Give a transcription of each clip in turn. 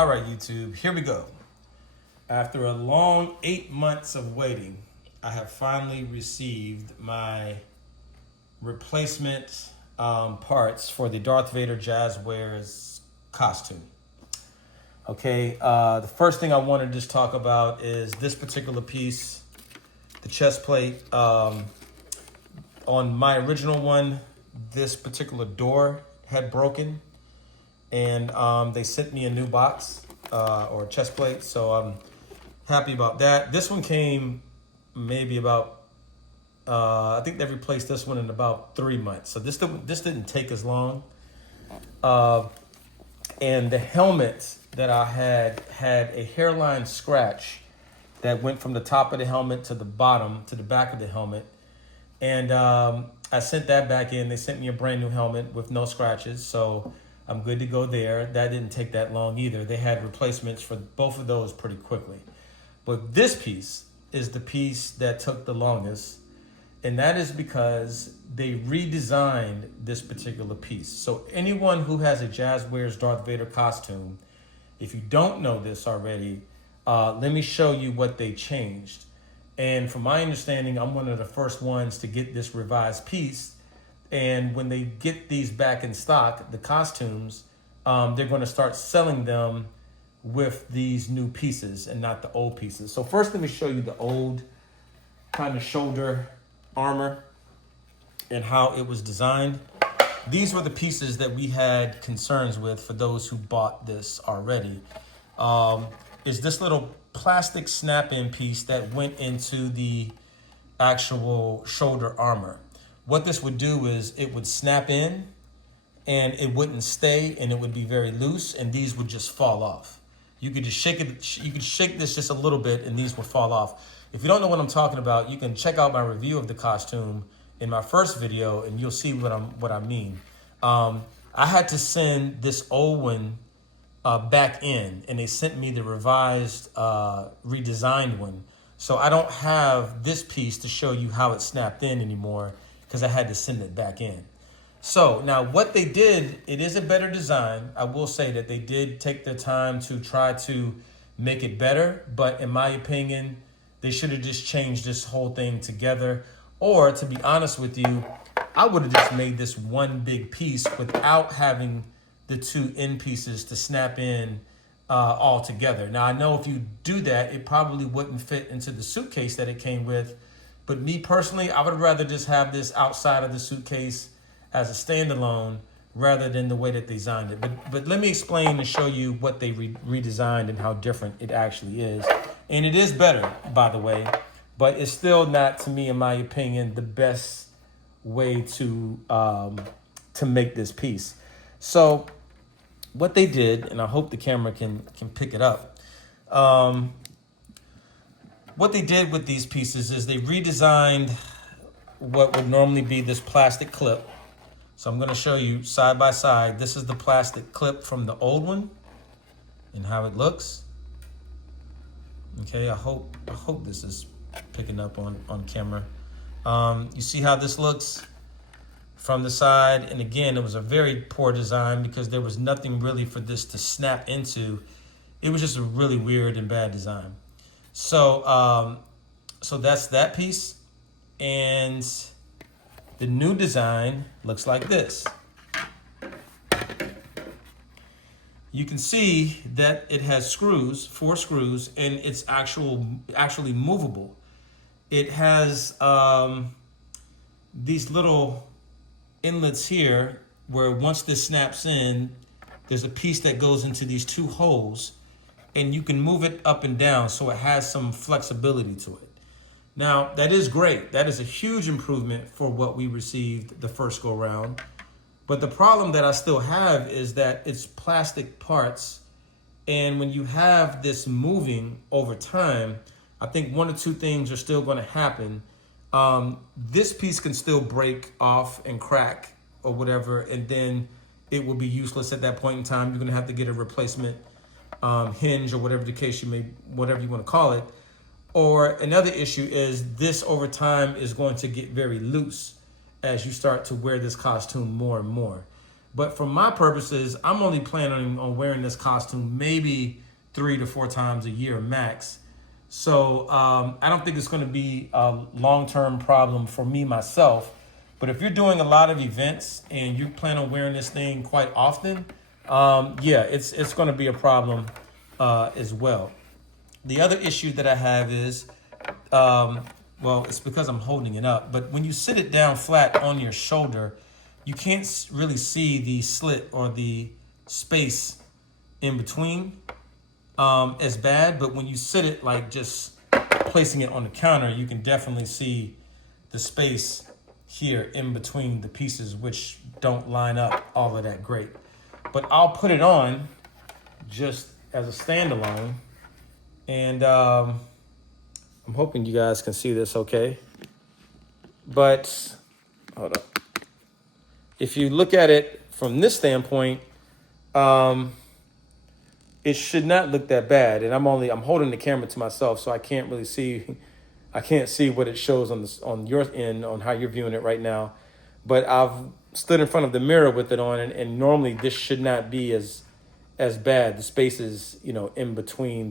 All right, YouTube, here we go. After a long 8 months of waiting, I have finally received my replacement parts for the Darth Vader Jazwares costume. Okay, the first thing I want to just talk about is this particular piece, the chest plate. On my original one, this particular door had broken, and they sent me a new box or chest plate, so I'm happy about that. This one came maybe about, I think they replaced this one in about 3 months, so this didn't take as long. And the helmet that I had a hairline scratch that went from the top of the helmet to the bottom, to the back of the helmet. And I sent that back in. They sent me a brand new helmet with no scratches, so I'm good to go there. That didn't take that long either. They had replacements for both of those pretty quickly. But this piece is the piece that took the longest, and that is because they redesigned this particular piece. So anyone who has a Jazwares Darth Vader costume, if you don't know this already, let me show you what they changed. And from my understanding, I'm one of the first ones to get this revised piece. And when they get these back in stock, the costumes, they're going to start selling them with these new pieces and not the old pieces. So first, let me show you the old kind of shoulder armor and how it was designed. These were the pieces that we had concerns with for those who bought this already. Is this little plastic snap-in piece that went into the actual shoulder armor. What this would do is it would snap in and it wouldn't stay, and it would be very loose, and these would just fall off. You could just shake it. You could shake this just a little bit and these would fall off. If you don't know what I'm talking about, you can check out my review of the costume in my first video and you'll see what I mean. I had to send this old one back in, and they sent me the revised, redesigned one. So I don't have this piece to show you how it snapped in anymore because I had to send it back in. So now what they did, it is a better design. I will say that they did take their time to try to make it better, but in my opinion, they should have just changed this whole thing together. Or to be honest with you, I would have just made this one big piece without having the two end pieces to snap in all together. Now, I know if you do that, it probably wouldn't fit into the suitcase that it came with. But me personally, I would rather just have this outside of the suitcase as a standalone rather than the way that they designed it. But let me explain and show you what they redesigned and how different it actually is. And it is better, by the way, but it's still not, to me, in my opinion, the best way to make this piece. So what they did, and I hope the camera can pick it up. What they did with these pieces is they redesigned what would normally be this plastic clip. So I'm going to show you side by side. This is the plastic clip from the old one and how it looks. Okay, I hope this is picking up on camera. You see how this looks from the side? And again, it was a very poor design because there was nothing really for this to snap into. It was just a really weird and bad design. So, so that's that piece. And the new design looks like this. You can see that it has screws, 4 screws, and it's actually movable. It has these little inlets here where once this snaps in, there's a piece that goes into these 2 holes, and you can move it up and down so it has some flexibility to it. Now, that is great. That is a huge improvement for what we received the first go round. But the problem that I still have is that it's plastic parts. And when you have this moving over time, I think 1 or 2 things are still going to happen. This piece can still break off and crack or whatever, and then it will be useless at that point in time. You're going to have to get a replacement hinge or whatever the case whatever you want to call it. Or another issue is this over time is going to get very loose as you start to wear this costume more and more. But for my purposes, I'm only planning on wearing this costume maybe 3 to 4 times a year max. So I don't think it's going to be a long-term problem for me myself. But if you're doing a lot of events and you plan on wearing this thing quite often, yeah, it's going to be a problem as well. The other issue that I have is, well, it's because I'm holding it up. But when you sit it down flat on your shoulder, you can't really see the slit or the space in between as bad. But when you sit it like just placing it on the counter, you can definitely see the space here in between the pieces, which don't line up all of that great. But I'll put it on just as a standalone. And I'm hoping you guys can see this okay. But hold up. If you look at it from this standpoint, it should not look that bad. And I'm holding the camera to myself, so I can't really see. I can't see what it shows on your end on how you're viewing it right now. But I've stood in front of the mirror with it on, and normally this should not be as bad. The spaces, in between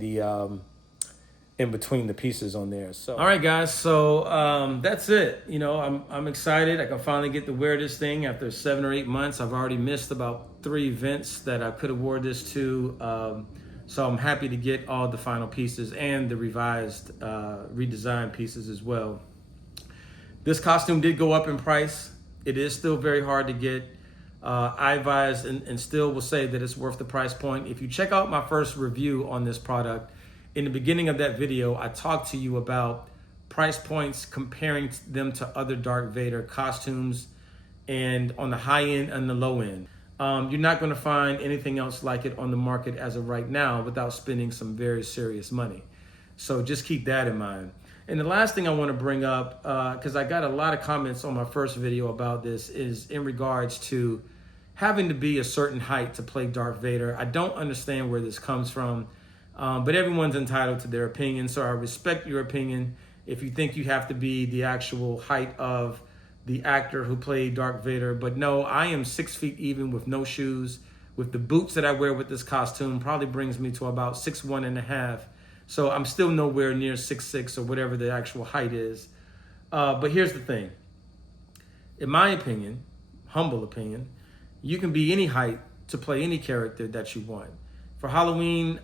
the pieces on there. So all right, guys. So that's it. I'm excited. I can finally get to wear this thing after 7 or 8 months. I've already missed about 3 events that I could have wore this to. So I'm happy to get all the final pieces and the revised, redesigned pieces as well. This costume did go up in price. It is still very hard to get. I advise and still will say that it's worth the price point. If you check out my first review on this product, in the beginning of that video, I talked to you about price points, comparing them to other Darth Vader costumes, and on the high end and the low end. You're not going to find anything else like it on the market as of right now without spending some very serious money. So just keep that in mind. And the last thing I want to bring up, because I got a lot of comments on my first video about this, is in regards to having to be a certain height to play Darth Vader. I don't understand where this comes from. But everyone's entitled to their opinion, so I respect your opinion. If you think you have to be the actual height of the actor who played Darth Vader. But no, I am 6 feet even with no shoes. With the boots that I wear with this costume, probably brings me to about 6'1.5". So I'm still nowhere near 6'6" or whatever the actual height is. But here's the thing. In my opinion, humble opinion, you can be any height to play any character that you want. For Halloween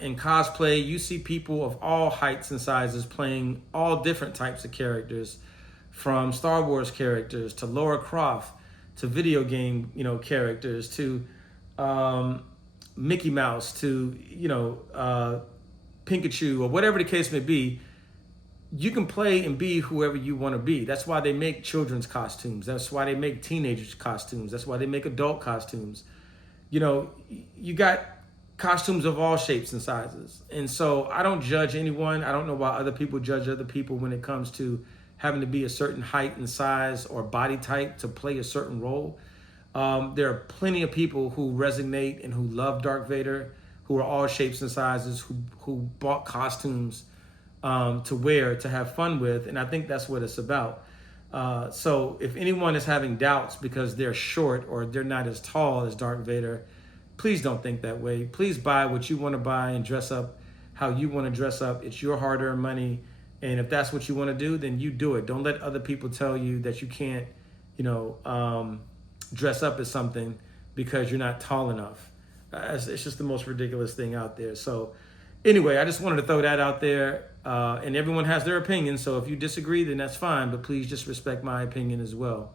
in cosplay, you see people of all heights and sizes playing all different types of characters, from Star Wars characters to Lara Croft to video game, characters to Mickey Mouse to, Pikachu or whatever the case may be. You can play and be whoever you want to be. That's why they make children's costumes. That's why they make teenagers costumes. That's why they make adult costumes. You got costumes of all shapes and sizes. And so I don't judge anyone. I don't know why other people judge other people when it comes to having to be a certain height and size or body type to play a certain role. There are plenty of people who resonate and who love Darth Vader, who are all shapes and sizes, who bought costumes to wear, to have fun with. And I think that's what it's about. So if anyone is having doubts because they're short or they're not as tall as Darth Vader, please don't think that way. Please buy what you want to buy and dress up how you want to dress up. It's your hard-earned money. And if that's what you want to do, then you do it. Don't let other people tell you that you can't, dress up as something because you're not tall enough. It's just the most ridiculous thing out there. So anyway, I just wanted to throw that out there. And everyone has their opinion. So if you disagree, then that's fine. But please just respect my opinion as well.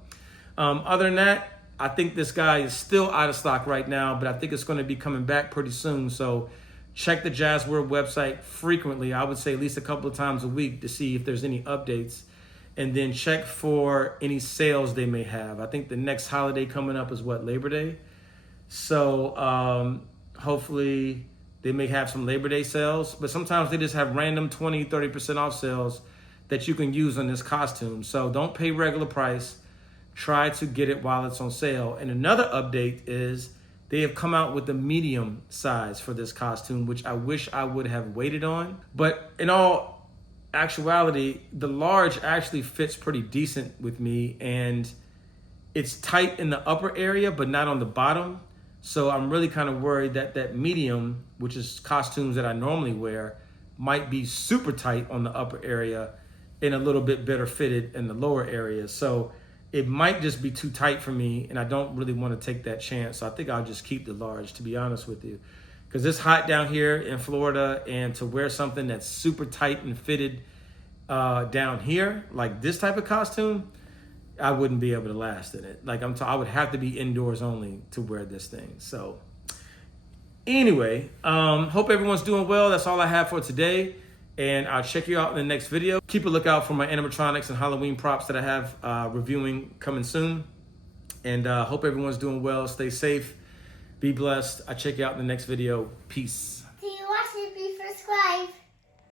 Other than that, I think this guy is still out of stock right now, but I think it's going to be coming back pretty soon. So check the Jazwares website frequently. I would say at least a couple of times a week to see if there's any updates. And then check for any sales they may have. I think the next holiday coming up is Labor Day. So hopefully they may have some Labor Day sales. But sometimes they just have random 20, 30% off sales that you can use on this costume. So don't pay regular price. Try to get it while it's on sale. And another update is they have come out with the medium size for this costume, which I wish I would have waited on. But in all actuality, the large actually fits pretty decent with me. And it's tight in the upper area, but not on the bottom. So I'm really kind of worried that that medium, which is costumes that I normally wear, might be super tight on the upper area and a little bit better fitted in the lower area. So it might just be too tight for me, and I don't really want to take that chance. So I think I'll just keep the large, to be honest with you. Because it's hot down here in Florida, and to wear something that's super tight and fitted down here, like this type of costume, I wouldn't be able to last in it. Like I would have to be indoors only to wear this thing. So anyway, hope everyone's doing well. That's all I have for today. And I'll check you out in the next video. Keep a lookout for my animatronics and Halloween props that I have reviewing coming soon. And hope everyone's doing well. Stay safe. Be blessed. I'll check you out in the next video. Peace.